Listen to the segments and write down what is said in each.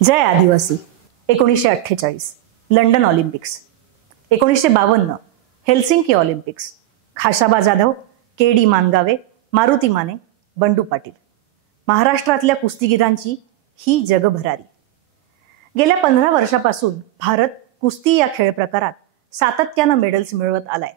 जय आदिवासी 1948 London Olympics, 1952 Helsinki Olympics, Khashaba Jadhav, KD. Mangave, Maruti Mane, Bandu Patil. महाराष्ट्रातल्या कुस्तीगीरांची ही जगभरारी. गेल्या 15 वर्षापासून भारत कुस्ती या खेळ प्रकारात सातत्यानं मेडल्स मिळवत आलाय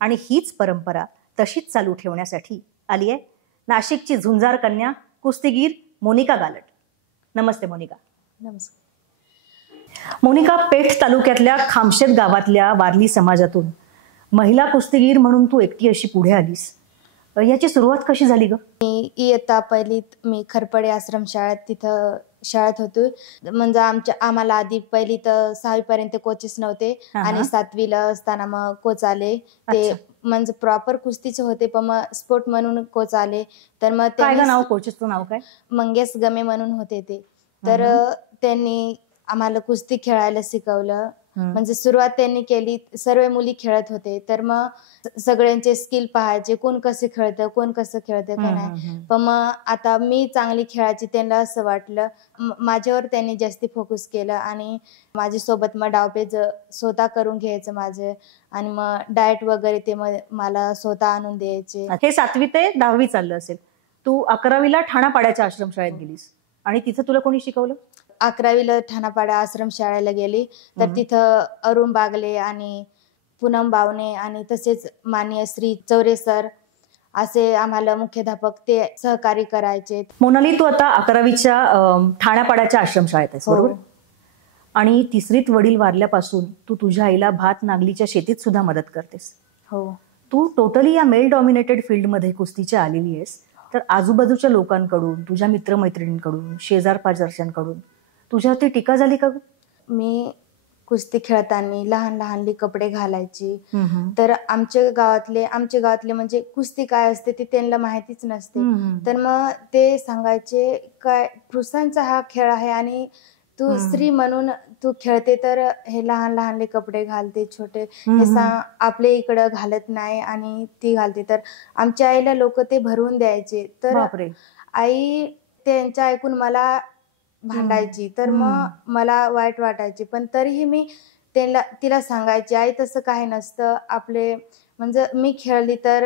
आणि हीच परंपरा तशीच चालू ठेवण्यासाठी आली आहे नाशिकची झुंजार कन्या कुस्तीगीर मोनिका गालट. नमस्ते मोनिका. नमस्कार. मोनिका, पेठ तालुक्यातल्या खामशेत गावातल्या वारली समाजातून महिला कुस्तीगीर म्हणून तू एकटी अशी पुढे आलीस. याची सुरुवात कशी झाली ग? मी इयत्ता पहिलीत मी खरपडे आश्रम शाळेत तिथं शाळेत होतो. म्हणजे आम्हाला आधी पहिली तर 6वी पर्यंत कोचेस नव्हते आणि 7वीला असताना मग कोच आले. ते म्हणजे प्रॉपर कुस्तीचे होते पण मग स्पोर्ट म्हणून कोच आले. तर मग काय नाव कोचेसचं नाव काय? मंगेश गमे म्हणून होते ते. तर त्यांनी आम्हाला कुस्ती खेळायला शिकवलं. म्हणजे सुरुवात त्यांनी केली. सर्व मुली खेळत होते तर मग सगळ्यांचे स्किल पाहायचे, कोण कसं खेळतं कोण कसं खेळतं का नाही. पण मग आता मी चांगली खेळायची त्यांना असं वाटलं. माझ्यावर त्यांनी जास्ती फोकस केलं आणि माझ्यासोबत मग डावपेच स्वतः करून घ्यायचं माझं आणि मग डाएट वगैरे ते मला स्वतः आणून द्यायचे. हे 7वी ते 10वी चाललं असेल. तू 11वीला ठाणापाड्याच्या आश्रमशाळेत गेलीस आणि तिथं तुला कोणी शिकवलं? 11वीला ठाणापाडा आश्रम शाळेला गेली तर तिथं अरुण बागले आणि पूनम बावणे आणि तसेच माननीय श्री चौरे सर असे आम्हाला मुख्याध्यापक ते सहकार्य करायचे. मोनाली, तू आता 11वीच्या ठाण्यापाड्याच्या आश्रमशाळेत आहेस, बरोबर? आणि 3रीत वडील वारल्यापासून तू तुझ्या आईला भात नागलीच्या शेतीत सुद्धा मदत करतेस. हो. तू टोटली या मेल डॉमिनेटेड फील्डमध्ये कुस्तीच्या आलेली आहेस. तर आजूबाजूच्या लोकांकडून, तुझ्या मित्रमैत्रिणींकडून, शेजार पाजारच्यांकडून तुझ्यावरती टीका झाली का? मी कुस्ती खेळताना लहान लहानली कपडे घालायची. तर आमच्या गावातले म्हणजे कुस्ती काय असते ते त्यांना माहितीच नसते. तर मग ते सांगायचे काय पुरुषांचा हा खेळ आहे आणि तू स्त्री म्हणून तू खेळते तर हे लहान लहानले कपडे घालते छोटे, हे आपल्या इकडं घालत नाही आणि ती घालते. तर आमच्या आईला लोक ते भरवून द्यायचे. तर आई त्यांच्या ऐकून मला भांडायची. तर मग मला वाईट वाटायचे. पण तरीही मी तिला सांगायची आई तसं काही नसतं, आपले म्हणजे मी खेळली तर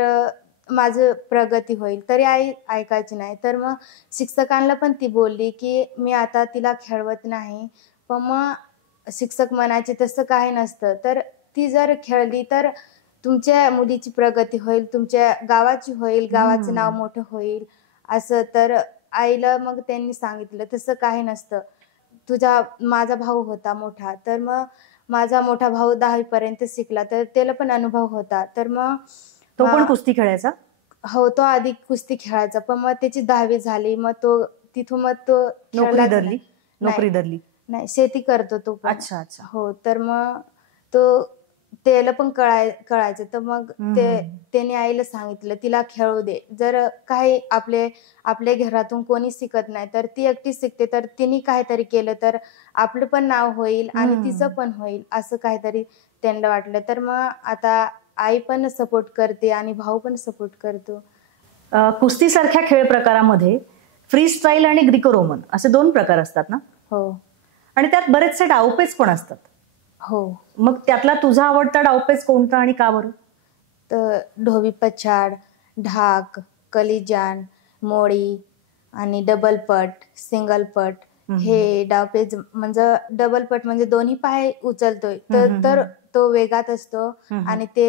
माझं प्रगती होईल. तरी आई ऐकायची नाही. तर मग शिक्षकांना पण ती बोलली की मी आता तिला खेळवत नाही. पण मग शिक्षक म्हणायचे तसं काही नसतं, तर ती जर खेळली तर तुमच्या मुलीची प्रगती होईल, तुमच्या गावाची होईल, गावाचं नाव मोठं होईल असं. तर आईला मग त्यांनी सांगितलं तसं काही नसतं, माझा भाऊ होता मोठा. तर मग माझा मोठा भाऊ 10वी पर्यंत शिकला तर त्याला पण अनुभव होता. तर मग तो पण कुस्ती खेळायचा? हो, तो आधी कुस्ती खेळायचा पण मग त्याची 10वी झाली. मग तो तिथून मग तो नोकरी धरली नाही, शेती करतो तो पण. अच्छा. हो. तर मग तो त्याला पण कळायचं. तर मग त्याने आईला सांगितलं तिला खेळू दे. जर काही आपल्या घरातून कोणी शिकत नाही तर ती एकटी शिकते, तर तिने काहीतरी केलं तर आपलं पण नाव होईल आणि तिचं पण होईल असं काहीतरी त्यांना वाटलं. तर मग आता आई पण सपोर्ट करते आणि भाऊ पण सपोर्ट करतो. कुस्ती सारख्या खेळ प्रकारामध्ये फ्री स्टाईल आणि ग्रीको रोमन असे 2 प्रकार असतात ना? हो. आणि त्यात बरेचसे डावपेच पण असतात. हो. मग त्यातला तुझा आवडता डावपेच कोणता आणि का बरं? तर ढोवी पछाड, ढाक, कलीजान, मोळी आणि डबल पट, सिंगल पट हे डावपेच. म्हणजे डबल पट म्हणजे दोन्ही पाय उचलतोय तर तो वेगात असतो आणि ते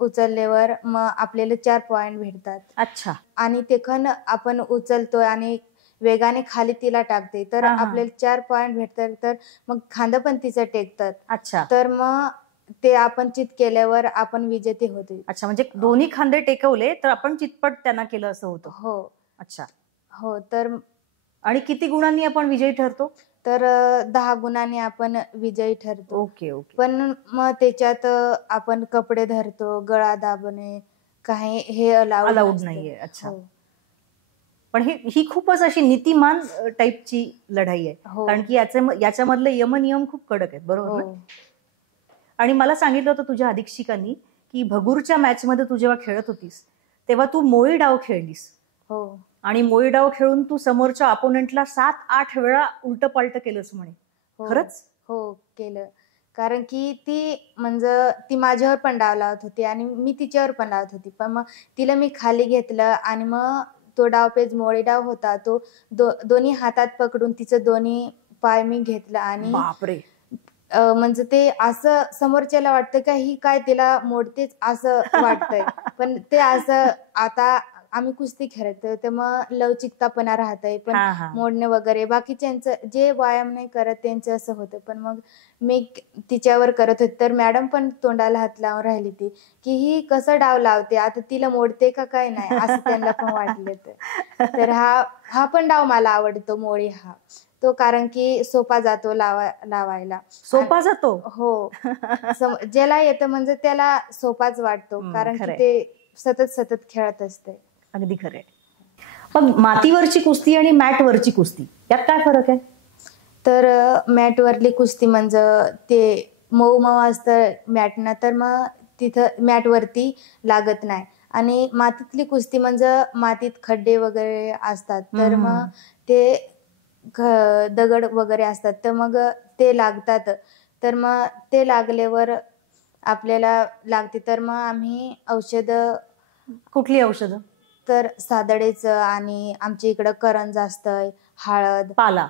उचलल्यावर मग आपल्याला 4 पॉइंट भेटतात. अच्छा. आणि ते खण आपण उचलतोय आणि वेगाने खाली तिला टाकते तर आपल्याला 4 पॉइंट भेटतात. तर मग खांदा पण तिचं टेकतात. अच्छा. तर मग ते आपण चित केल्यावर आपण विजेते होते. अच्छा, म्हणजे दोन्ही खांदे टेकवले तर आपण चितपट त्यांना केलं असं होतं. हो. अच्छा. हो. तर आणि किती गुणांनी आपण विजयी ठरतो? तर 10 गुणांनी आपण विजयी ठरतो. ओके. पण मग त्याच्यात आपण कपडे धरतो, गळा दाबणे काही हे अलाउड नाहीये. अच्छा. पण ही खूपच अशी नीतिमान टाईपची लढाई आहे. कारण की याच्यामधले यमनियम खूप कडक आहेत, बरोबर ना? आणि मला सांगितलं होतं तुझ्या अधीक्षिकांनी की भगूरच्या मॅच मध्ये तू जेव्हा खेळत होतीस तेव्हा तू मोळी डाव खेळलीस. हो. आणि मोळी डाव खेळून तू समोरच्या अपोनेंटला 7-8 वेळा उलट पालट केलंस म्हणे. हो खरंच? हो केलं. कारण की ती म्हणजे ती माझ्यावर पण डाव लावत होती आणि मी तिच्यावर पण लावत होती. पण मग तिला मी खाली घेतलं आणि मग तो डावपेच मोळी डाव होता तो दोन्ही हातात पकडून तिचं दोन्ही पाय मी घेतलं आणि बापरे. म्हणजे ते असं समोरच्याला वाटतं का ही काय तिला मोडतेच असं वाटतंय. पण ते असं आता आम्ही कुस्ती खेळतोय तर मग लवचिकतापणा राहतंय. पण हा हा. मोडणे वगैरे बाकीच्यांचं जे व्यायाम नाही करत त्यांचं असं होतं. पण मग मी तिच्यावर करत होते तर मॅडम पण तोंडाला हात लावून राहिली ती की ही कसं डाव लावते आता तिला मोडते का काय नाही असं त्यांना पण वाटलं. तर हा पण डाव मला आवडतो मोळी हा. तो कारण की सोपा जातो लावायला. सोपा जातो. हो. ज्याला येतं म्हणजे त्याला सोपाच वाटतो कारण की खरंय. ते सतत खेळत असते. अगदी खरंय. मग मातीवरची कुस्ती आणि मॅटवरची कुस्ती यात काय फरक आहे? तर मॅटवरली कुस्ती म्हणजे ते मऊ असतं मॅटनं तर मग तिथं मॅटवरती लागत नाही. आणि मातीतली कुस्ती म्हणजे मातीत खड्डे वगैरे असतात तर मग ते दगड वगैरे असतात तर मग ते लागतात. तर मग ते लागल्यावर आपल्याला लागते तर मग आम्ही औषधं. कुठली औषधं? तर सादडेचं आणि आमच्या इकडं करंज असतंय, हळद. पाला.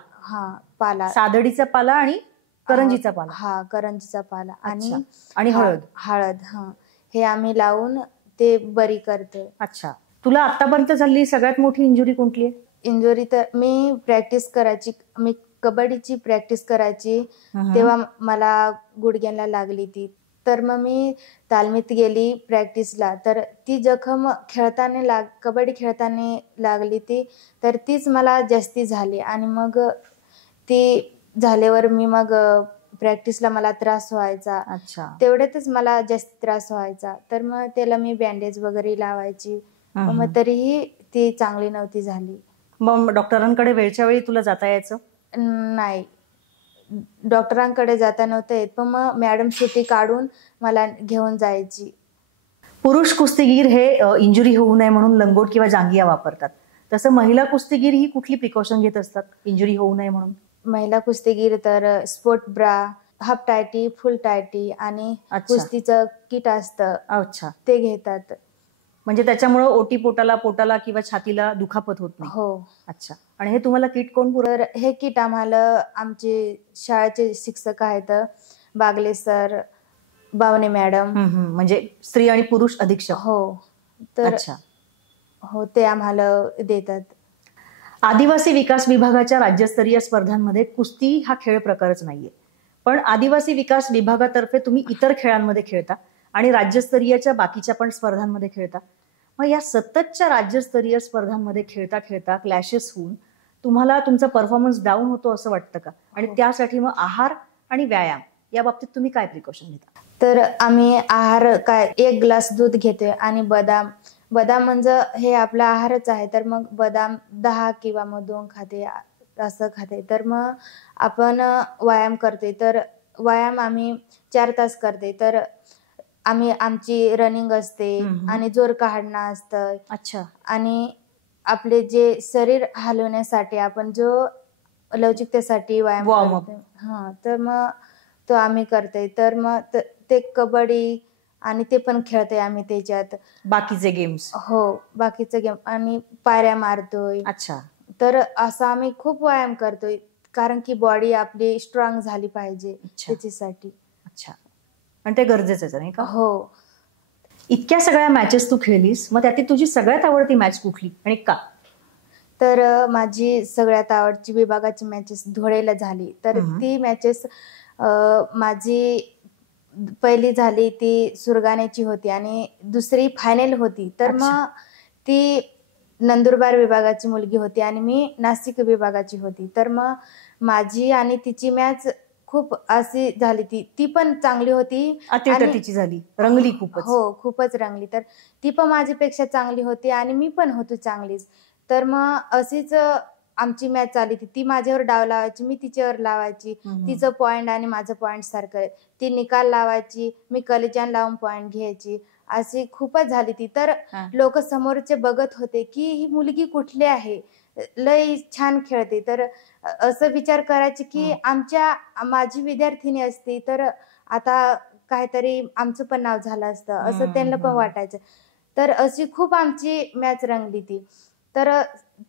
पाला. सादडीचा पाला आणि करंजीचा पाला. करंजीचा पाला आणि हळद. हळद हे आम्ही लावून ते बरी करतोय. अच्छा. तुला आतापर्यंत झालेली सगळ्यात मोठी इंजुरी कुठली आहे? इंजुरी तर मी कबड्डीची प्रॅक्टिस करायची तेव्हा मला गुडघ्याला लागली ती. तर मग मी तालमीत गेली प्रॅक्टिसला तर ती जखम कबड्डी खेळताना लागली ती. तर तीच मला जास्ती झाली आणि मग ती झाल्यावर मी मग प्रॅक्टिसला मला त्रास व्हायचा. अच्छा. तेवढ्यातच मला जास्त त्रास व्हायचा. तर मग त्याला मी बँडेज वगैरे लावायची. मग तरीही ती चांगली नव्हती झाली. मग डॉक्टरांकडे वेळच्या वेळी तुला जाता यायचं? नाही. डॉक्टरांकडे जाता नव्हतं येत. पण मग मॅडम सुट्टी काढून मला घेऊन जायची. पुरुष कुस्तीगीर हे इंजुरी होऊ नये म्हणून लंगोट किंवा जांघिया वापरतात. तसं महिला कुस्तीगीर ही कुठली प्रिकॉशन घेत असतात इंजुरी होऊ नये म्हणून? महिला कुस्तीगीर तर स्पोर्ट ब्रा, हाफ टायटी, फुल टायटी आणि कुस्तीचं किट असतं. अच्छा. ते घेतात. म्हणजे त्याच्यामुळे पोटाला किंवा छातीला दुखापत होत नाही. हो. अच्छा. आणि हे तुम्हाला किट कोण तर हे किट आम्हाला आमचे शाळेचे शिक्षक आहेत बागले सर, बावणे मॅडम. म्हणजे स्त्री आणि पुरुष अधीक्षक. हो. तर ते आम्हाला देतात. आदिवासी विकास विभागाच्या राज्यस्तरीय स्पर्धांमध्ये कुस्ती हा खेळ प्रकारच नाहीये. पण आदिवासी विकास विभागातर्फे तुम्ही इतर खेळांमध्ये खेळता आणि राज्यस्तरीयच्या बाकीच्या पण स्पर्धांमध्ये खेळता. मग या सततच्या राज्यस्तरीय स्पर्धांमध्ये खेळता खेळता क्लॅशेस होऊन तुम्हाला तुमचा परफॉर्मन्स डाऊन होतो असं वाटतं का? आणि त्यासाठी मग आहार आणि व्यायाम या बाबतीत तुम्ही काय प्रिकॉशन घेता? तर आम्ही आहार 1 ग्लास दूध घेतोय आणि बदाम म्हणजे हे आपला आहारच आहे. तर मग बदाम 10 किंवा मग 2 खाते असं खाते. तर मग आपण व्यायाम करते. तर व्यायाम आम्ही 4 तास करते. तर आमची रनिंग असते आणि जोर काढणं असतं. अच्छा. आणि आपले जे शरीर हलवण्यासाठी आपण जो लवचिकतेसाठी व्यायाम करतो तर मग तो आम्ही करते. तर मग ते कबड्डी आणि ते पण खेळते आम्ही त्याच्यात. बाकीचे गेम्स? हो. बाकीचे गेम आणि पायऱ्या मारतोय. अच्छा. तर असं आम्ही खूप व्यायाम करतोय कारण की बॉडी आपली स्ट्रॉंग झाली पाहिजे त्याच्यासाठी. अच्छा. आणि ते गरजेचंच नाही का? हो. इतक्या सगळ्या मॅचेस तू खेळलीस, मग त्यातील तुझी सगळ्यात आवडती मॅच कुठली आणि का? तर माझी सगळ्यात आवडची विभागाची मॅचेस धुळेला झाली. तर ती मॅचेस माझी पहिली झाली ती सुरगाण्याची होती आणि दुसरी फायनल होती. तर मग ती नंदुरबार विभागाची मुलगी होती आणि मी नाशिक विभागाची होती. तर मग माझी आणि तिची मॅच खूप अशी झाली. ती पण चांगली होती. अतिशय झाली, रंगली खूपच. हो, खूपच रंगली. तर ती पण माझ्यापेक्षा चांगली होती आणि मी पण होतो चांगलीच. तर मग अशीच आमची मॅच चालली ती माझ्यावर डाव लावायची, मी तिच्यावर लावायची. तिचं पॉइंट आणि माझं पॉइंट सारखं, ती निकाल लावायची, मी कलेजान लावून पॉइंट घ्यायची. अशी खूपच झाली ती. तर लोक समोरचे बघत होते की ही मुलगी कुठली आहे, लय छान खेळते. तर असं विचार करायचे की माझी विद्यार्थिनी असती तर आता काहीतरी आमचं पण नाव झालं असतं, असं त्यांना पण वाटायचं. तर अशी खूप आमची मॅच रंगली ती. तर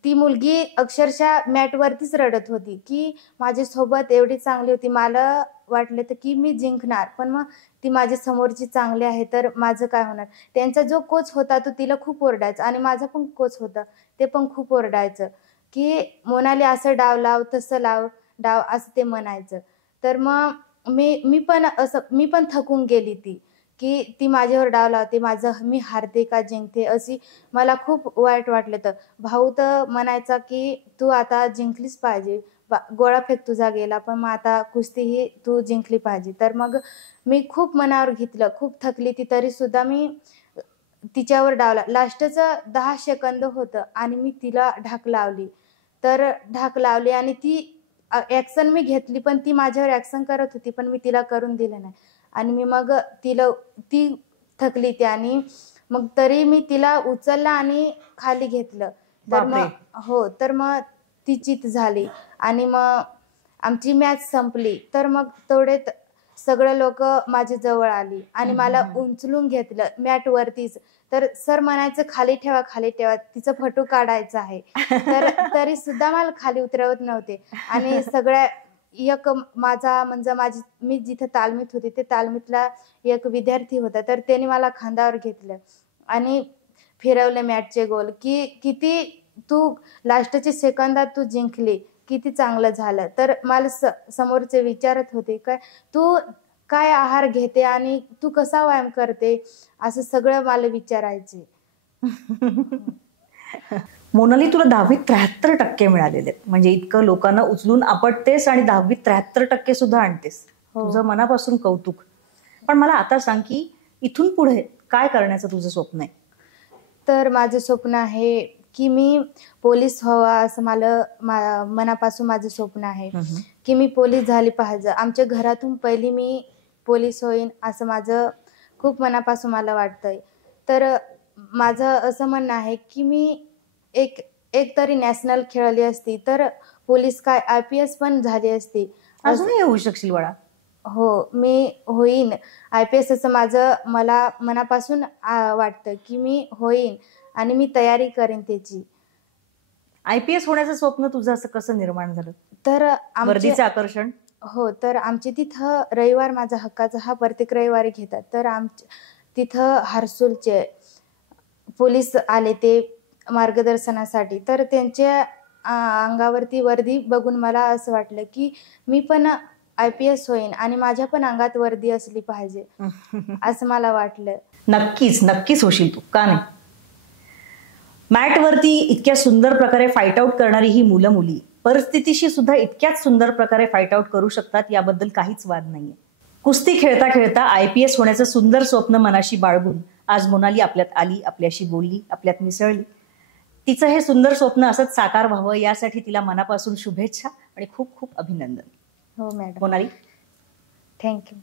ती मुलगी अक्षरशः मॅटवरतीच रडत होती की माझ्यासोबत एवढी चांगली होती, मला वाटलं तर की मी जिंकणार, पण मग ती माझ्या समोरची चांगली आहे तर माझं काय होणार. त्यांचा जो कोच होता तो तिला खूप ओरडायचा, आणि माझा पण कोच होता ते पण खूप ओरडायचं की मोनाली असं डाव लाव, तसं लाव डाव, असं ते म्हणायचं. तर मग मी पण थकून गेली की ती माझ्यावर डाव लावते, मी हारते का जिंकते, अशी मला खूप वाईट वाटलं. तर भाऊ तर म्हणायचा की तू आता जिंकलीच पाहिजे, गोळा फेक तुझा गेला पण मग आता कुस्ती ही तू जिंकली पाहिजे. तर मग मी खूप मनावर घेतलं, खूप थकली ती, तरी सुद्धा मी तिच्यावर डावला. लास्टचं 10 सेकंद होतं आणि मी तिला ढाक लावली. तर ढाक लावली आणि ती ऍक्शन मी घेतली, पण ती माझ्यावर ऍक्शन करत होती पण मी तिला करून दिलं नाही. आणि मी मग ती थकली ती, आणि मग तरी मी तिला उचललं आणि खाली घेतलं. तर मग ती चित झाली आणि मग आमची मॅच संपली. तर मग तेवढेत सगळे लोक माझ्या जवळ आली आणि मला उचलून घेतलं मॅट वरतीच. तर सर म्हणायचं खाली ठेवा, खाली ठेवा, तिचं फोटो काढायचा आहे. तर तरी सुद्धा मला खाली उतरवत नव्हते. आणि सगळ्या मी जिथे तालमीत होती ते तालमीतला एक विद्यार्थी होता, तर त्याने मला खांद्यावर घेतलं आणि फिरवले मॅटचे गोल की किती तू लास्टच्या सेकंदात तू जिंकली, किती चांगलं झालं. तर मला समोरचे विचारत होते काय तू काय आहार घेते आणि तू कसा व्यायाम करते, असं सगळं मला विचारायचे. मोनाली, तुला 10वीत 73% मिळालेले आहेत, म्हणजे इतकं लोकांना उचलून आपटतेस आणि 10वीत 73% सुद्धा आणतेस. तुझं मनापासून कौतुक. पण मला आता सांग की इथून पुढे काय करण्याचं तुझं स्वप्न आहे? तर माझं स्वप्न आहे की मी पोलीस व्हावा, असं मला मनापासून माझं स्वप्न आहे की मी पोलीस झाली पाहिजे. आमच्या घरातून पहिली मी पोलीस होईन असं माझं खूप मनापासून मला वाटतंय. तर माझं असं म्हणणं आहे की मी एक तरी नॅशनल खेळली असती तर पोलीस काय IPS पण झाली असती. अजूनही होऊ शकशील बाळा. हो, मी होईन IPS असं मला मनापासून वाटतं की मी होईन आणि मी तयारी करेन त्याची. IPS होण्याचं स्वप्न तुझं असं कसं निर्माण झालं? तर वर्दीचं आकर्षण? हो, तर आमच्या तिथं रविवार माझा हक्काचा हा प्रत्येक रविवारी घेतात. तर तिथं हर्सूलचे पोलीस आले ते मार्गदर्शनासाठी. तर त्यांच्या अंगावरती वर्दी बघून मला असं वाटलं की मी पण IPS होईन आणि माझ्या पण अंगात वर्दी असली पाहिजे असं मला वाटलं. नक्कीच नक्कीच होशील तू, का नाही. मॅटवरती इतक्या सुंदर प्रकारे फाईट आउट करणारी ही मुलं मुली परिस्थितीशी सुद्धा इतक्याच सुंदर प्रकारे फाईट आउट करू शकतात, याबद्दल काहीच वाद नाहीये. कुस्ती खेळता खेळता IPS होण्याचं सुंदर स्वप्न मनाशी बाळगून आज मोनाली आपल्यात आली, आपल्याशी बोलली, आपल्यात मिसळली. तिचं हे सुंदर स्वप्न असंच साकार व्हावं यासाठी तिला मनापासून शुभेच्छा आणि खूप खूप अभिनंदन. हो मॅडम. मोनाली, थँक्यू.